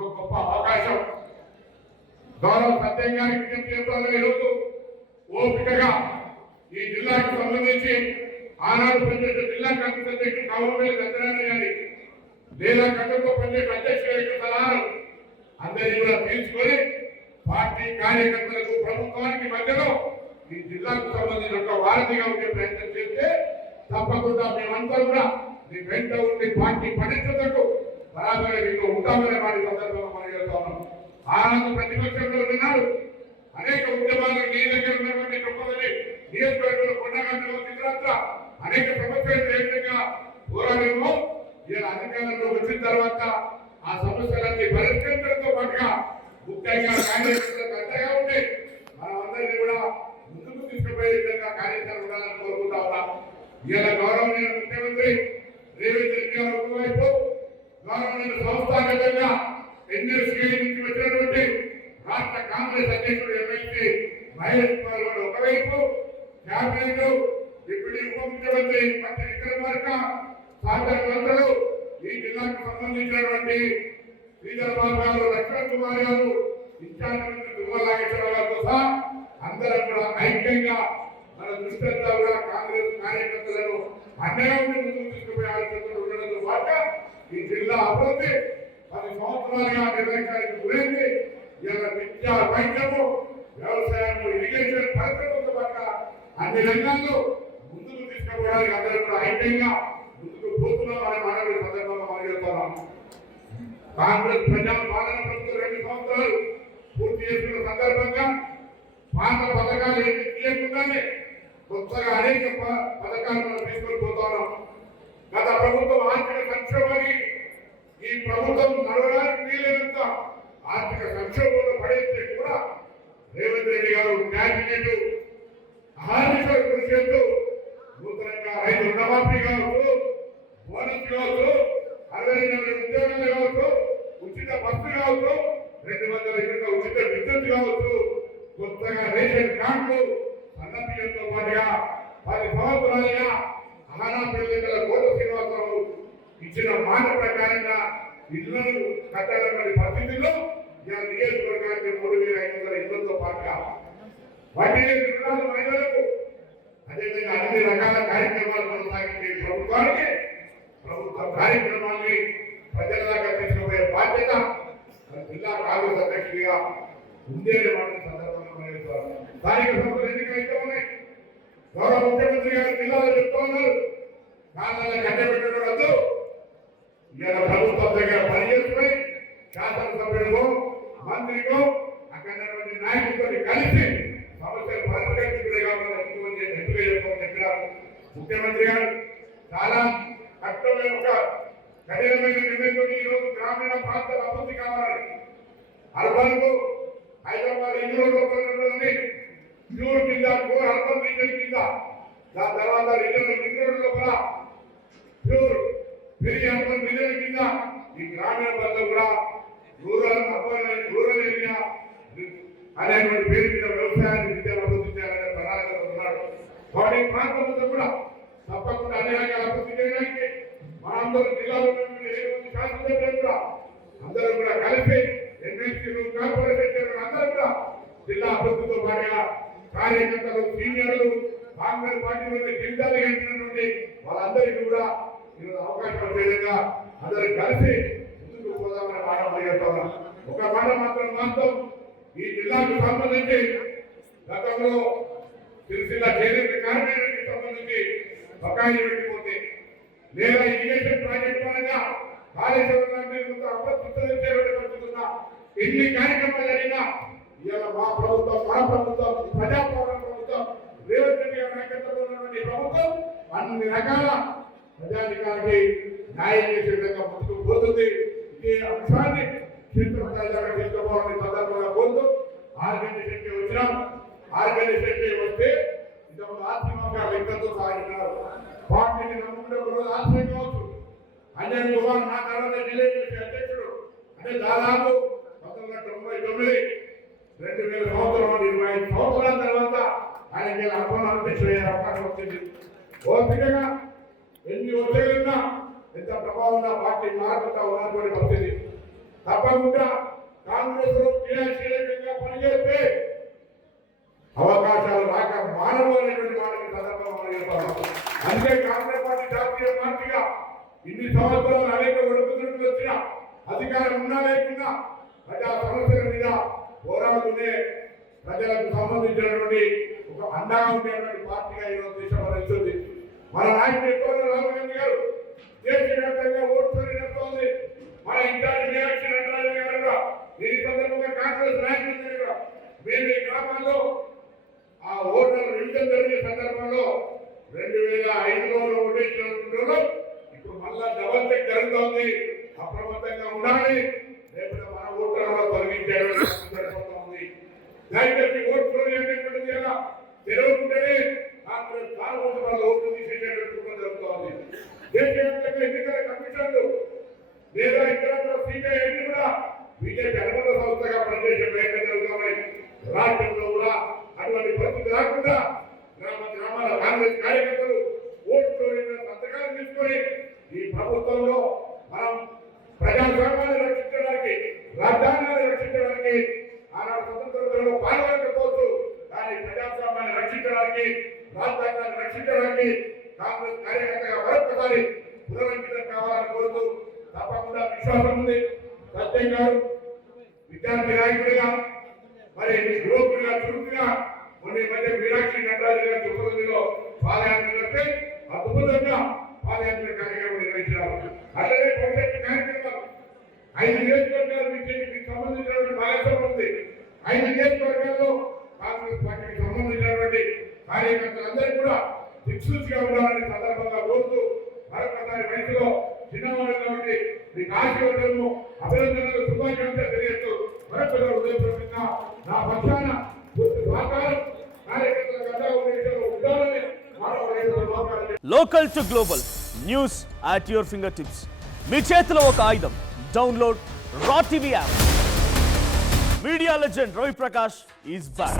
ఒక గొప్ప అవకాశం. గౌరవ సత్యం గారికి విజ్ఞప్తి చేస్తాను. ఈరోజు ఓపికగా ఈ జిల్లాకు సంబంధించి ఆనాడు పనిచేసిన జిల్లా కాంగ్రెస్ అధ్యక్షుడు కావలపల్లి సత్యనారాయణ గారి లేదా కట్టంలో పనిచేసిన అధ్యక్షుల యొక్క సలహాలు అందరినీ కూడా తీసుకొని పార్టీ కార్యకర్తలకు ప్రభుత్వానికి మధ్యలో ఈ జిల్లాకు సంబంధించిన ఒక వారధిగా ఉండే ప్రయత్నం చేస్తే తప్పకుండా మేమంతా కూడా మీ వెంట ఉండి పార్టీ పటిష్టతకు బరాబరి మీకు ఉంటామనే వాటి సందర్భంగా మనం చేస్తా ఉన్నాం. ఆనంద ప్రతిపక్షంలో ఉన్నాడు. అనేక ఉద్యమాలు నీ దగ్గర ఉన్నటువంటి గొప్పదని నియోజకవర్గంలో కొండగంటలో చిత్రాంత అనేక సమస్యలు ఏ విధంగా పోరాడేమో ఇలా అధికారంలో వచ్చిన తర్వాత ఆ సమస్యలన్నీ పరిష్కరించడంతో పాటుగా ముఖ్యంగా కార్యకర్తలకు అంతగా ఉండి మనం అందరినీ కూడా ముందుకు తీసుకుపోయే విధంగా కార్యక్రమం ఉండాలని కోరుకుంటా ఉన్నాం. ఇలా గౌరవనీయ ముఖ్యమంత్రి రేవంత్ రెడ్డి గారు ఒకవైపు, గౌరవనీయ సంస్థాగతంగా ఎన్ఎస్కే నుంచి వచ్చినటువంటి రాష్ట్ర కాంగ్రెస్ అధ్యక్షుడు ఎమ్మెల్సీ మహేష్ కుమార్ గారు ఒకవైపు, క్యాబినెట్ డిప్యూటీ ఉప ముఖ్యమంత్రి మంత్రి విక్రమార్క సహచర మంత్రులు, ఈ జిల్లాకు సంబంధించినటువంటి శ్రీధర్ బాబు గారు, లక్ష్మణ్ కుమార్ గారు, ఇన్ఛార్జ్ మంత్రి దువ్వాల నాగేశ్వరరావు గారితో సహా అందరం కూడా ఐక్యంగా మన దృష్టి అంతా కూడా కాంగ్రెస్ కార్యకర్తలను అండగా ఉండి ముందుకు తీసుకుపోయే ఆలోచనలు ఉండడంతో పాటు ఈ జిల్లా అభివృద్ధి 10 సంవత్సరాలుగా నిర్లక్ష్యానికి గురైంది. ఇలా విద్యా, వైద్యము, వ్యవసాయము, ఇరిగేషన్, పరిశ్రమలతో పాటు అన్ని రంగాల్లో ముందుకు తీసుకుపోవడానికి అందరూ కూడా ఐక్యంగా ముందుకు పోతున్నాం అనే మాటలు సందర్భంగా మనం చెప్తున్నాం. కాంగ్రెస్ ప్రజా పాలన ప్రభుత్వం 2 సంవత్సరాలు పూర్తి చేసుకున్న సందర్భంగా పాత పథకాలు ఏమి తీయకుండానే కొత్తగా అనేక పథకాలు మనం తీసుకొని పోతున్నాం. గత ప్రభుత్వం ఆర్థిక సంక్షోభాన్ని ఈ ప్రభుత్వం నడవడానికి వీలైనంత ఆర్థిక సంక్షోభంలో పడేస్తే కూడా రేవంత్ రెడ్డి గారు క్యాబినెట్ అహర్నిశలు కృషి చేస్తూ నూతనంగా రైతు రుణమాఫీ కావచ్చు, బోనస్ కావచ్చు, 62 ఉద్యోగాలు కావచ్చు, ఉచిత బస్సు కావచ్చు, 200 యూనిట్ల ఉచిత విద్యుత్ కావచ్చు, కొత్తగా రేషన్ కార్డులు, సన్నబియ్యంతో పాటుగా 10 సంవత్సరాలుగా అహనా ప్రజల కోట శ్రీనివాసరావు ఇచ్చిన మాట ప్రకారంగా ఇళ్లను కట్టాలనే పరిస్థితుల్లో నియోజకవర్గానికి 3,500 ఇళ్లతో పాటుగా వడ్డీ రుణాలు మహిళలకు, అదేవిధంగా అన్ని రకాల కార్యక్రమాలు కొనసాగించే ప్రభుత్వానికి ప్రభుత్వ కార్యక్రమాన్ని ప్రజల దాకా తీసుకుపోయే బాధ్యత జిల్లా కాంగ్రెస్ అధ్యక్షుడిగా ఉందేనే మాట సందర్భంగా స్థానిక సంస్థలు ఎన్నికలు అయితే ఉన్నాయి. గౌరవ ముఖ్యమంత్రి గారు జిల్లాలో చెప్తూ ఉన్నారు, కాళ్ళ కట్టబెట్టడం వద్దు, ఇలా ప్రభుత్వం దగ్గర పనిచేసుకుని శాసనసభ్యులకు, మంత్రికో అక్కడ నాయకులతో కలిసి సమస్యలు పరిష్కరించుకునే కావాలని ముఖ్యమంత్రి చెప్పారు. ముఖ్యమంత్రి గారు చాలా కష్టమైన ఒక కఠినమైన నిర్ణయంతో ఈరోజు గ్రామీణ ప్రాంతాల అభివృద్ధి కావాలి. అర్బన్ కు హైదరాబాద్ ఇందులో ప్యూర్ కింద అర్బన్ రీజన్ కింద, దాని తర్వాత రీజనల్ రింగ్ లోపల ప్యూర్ వెరీ అర్బన్ రీజన్ కింద ఈ గ్రామీణ ప్రాంతం కూడా రూరల్ ఏరియా అనేటువంటి పేరు మీద వ్యవసాయాన్ని విద్యను అభివృద్ధి చేయాలనే ప్రణాళిక ఉన్నాడు. వాటి ప్రాంతంలో కూడా తప్పకుండా అన్ని రకాల అభివృద్ధి చేయడానికి మనందరూ జిల్లాలో శాసనసభ్యులు కూడా అందరూ కూడా కలిసి ఎమ్మెల్సీలు, కార్పొరేషన్ అందరూ కూడా జిల్లా అభివృద్ధితో పాటుగా కార్యకర్తలు, సీనియర్లు, కాంగ్రెస్ పార్టీ నుండి జీవితాలు గడిపినటువంటి వాళ్ళందరికీ కూడా ఈరోజు అవకాశం విధంగా అందరూ కలిసి ముందుకు పోదామనే మాట మాట్లాడుతున్నాం. ఒక మాట మాత్రం మాత్రం ఈ జిల్లాకు సంబంధించి గతంలో సిరిసిల్ల చేనేత కార్మికులకి సంబంధించి బకాయిలు పెట్టిపోతే, లేదా ఇరిగేషన్ ప్రాజెక్టు పరంగా కాళేశ్వరం లాంటి అప్రస్తుతున్న ఎన్ని కార్యక్రమాలు జరిగినా ఇవాళ మా ప్రభుత్వం ప్రజాపాలన ప్రభుత్వం రేవంత్ రెడ్డి గారి నాయకత్వంలో ఉన్నటువంటి ప్రభుత్వం అన్ని రకాల ప్రజానికానికి న్యాయం చేసే విధంగా ముందుకు పోతుంది. ఈ అంశాన్ని క్షేత్రస్థాయి దాకా తీసుకోవాలని సందర్భంగా కోరుతూ ఆర్గనైజేషన్ వచ్చినాం. ఆర్గనైజేషన్ వస్తే ఇంతకుముందు ఆర్థికంగా లెక్కలతో సాగించారు. పార్టీని నమ్ముకుంటే ఒక రోజు ఆశ్రయం కావచ్చు. అంజన్ కుమార్ నా తర్వాత జిల్లా అధ్యక్షుడు అంటే దాదాపు 1999 2000 సంవత్సరం 25 సంవత్సరాల తర్వాత ఆయనకి అర్పణ అధ్యక్షుడు అవకాశం వచ్చింది. ఓపికగా ఎన్ని ఒత్తిడిలున్నా ఎంత ప్రభావంగా పార్టీ మారుతా ఉన్నటువంటి పరిస్థితి. తప్పకుండా కాంగ్రెస్ లో క్రియాశీలకంగా పనిచేస్తే అవకాశాలు రాక మానవు అనేటువంటి వాటికి సందర్భం. అందుకే కాంగ్రెస్ పార్టీ జాతీయ పార్టీగా ఇన్ని సంవత్సరాలు అనేక ఒడుగుతున్నట్లు వచ్చిన అధికారం ఉన్నా లేకున్నా ప్రజా సమస్యల మీద పోరాడుతూనే ప్రజలకు సంబంధించినటువంటి ఒక అండగా ఉండేటువంటి పార్టీగా ఈరోజు దేశం నడుస్తుంది. మన నాయకుడు ఎక్కువ రాహుల్ గాంధీ గారు దేశవ్యాప్తంగా ఓటు నడుస్తోంది. మన ఇన్ఛార్జ్ మీనాక్షి నటరాజన్ గారు కూడా ఈ సందర్భంగా కాంగ్రెస్ నాయకులు మేము ఈ గ్రామాల్లో ఆ ఓటర్ రివిజన్ జరిగే సందర్భంలో 2005లో ఓటేసిన ఇప్పుడు మళ్ళా డబల్ చెక్ జరుగుతోంది. అప్రమత్తంగా ఉండాలి. లేకపోతే మన ఓటర్లో తొలగించేటువంటి జరుగుతోంది. దయచేసి ఓట్లు అనేటువంటిది ఎలా తెలియకుంటేనే కాంగ్రెస్ పార్లమెంట్ వాళ్ళ ఓట్లు తీసేసేటువంటి జరుగుతోంది. దేశవ్యాప్తంగా ఎన్నికల కమిషన్లు లేదా ఇతర సిబిఐ కూడా బీజేపీ అనుబంధ సంస్థగా పనిచేసే ప్రయత్నం జరుగుతున్నాయి. రాష్ట్రంలో కూడా అటువంటి పరిస్థితి రాకుండా గ్రామాల కాంగ్రెస్ కార్యకర్తలు ఓట్లు సంతకాలు తీసుకొని ఈ ప్రభుత్వంలో మనం ప్రజాస్వామ్యాన్ని రక్షించడానికి రాజ్యాంగాన్ని రక్షించడానికి ఆనాడు స్వతంత్రంలో పాల్గొనకపోవచ్చు. కానీ ప్రజాస్వామ్యాన్ని రక్షించడానికి రాజ్యాంగాన్ని రక్షించడానికి కాంగ్రెస్ కార్యకర్తగా మరొకసారి పునరంకితం కావాలని కోరుతూ తప్పకుండా విశ్వాసం ఉంది. సత్యం గారు విద్యార్థి నాయకుడిగా మరి యువకుడిగా చురుకుగా మొన్న మధ్య మీనాక్షి నటరాజు గారి చురుకులో పాదయాత్ర చేస్తే అద్భుతంగా పాదయాత్ర కార్యక్రమం నిర్వహించారు. అట్లనే భవిష్యత్తు కార్యక్రమాలు 5 నియోజకవర్గాలు మీకు సంబంధించినటువంటి భాగస్వామ్యం ఉంది. 5 నియోజకవర్గాల్లో కాంగ్రెస్ పార్టీకి సంబంధించినటువంటి కార్యకర్తలందరూ కూడా దిక్సూచిగా ఉండాలని సందర్భంగా కోరుతూ మరొకసారి వయసులో చిన్నవాడు కాబట్టి మీకు ఆశీర్వాదము అభినందనలు శుభాకాంక్షలు తెలియజేస్తూ మరొకసారి ఉదయపూర్వకంగా నా పక్షాన పూర్తి సహకారం కార్యకర్తల గడ్డ ఉండాలని local to global news at your finger tips. మీ చేతిలో ఒక ఆయుధం. Download Raw TV app. Media legend Ravi Prakash is back.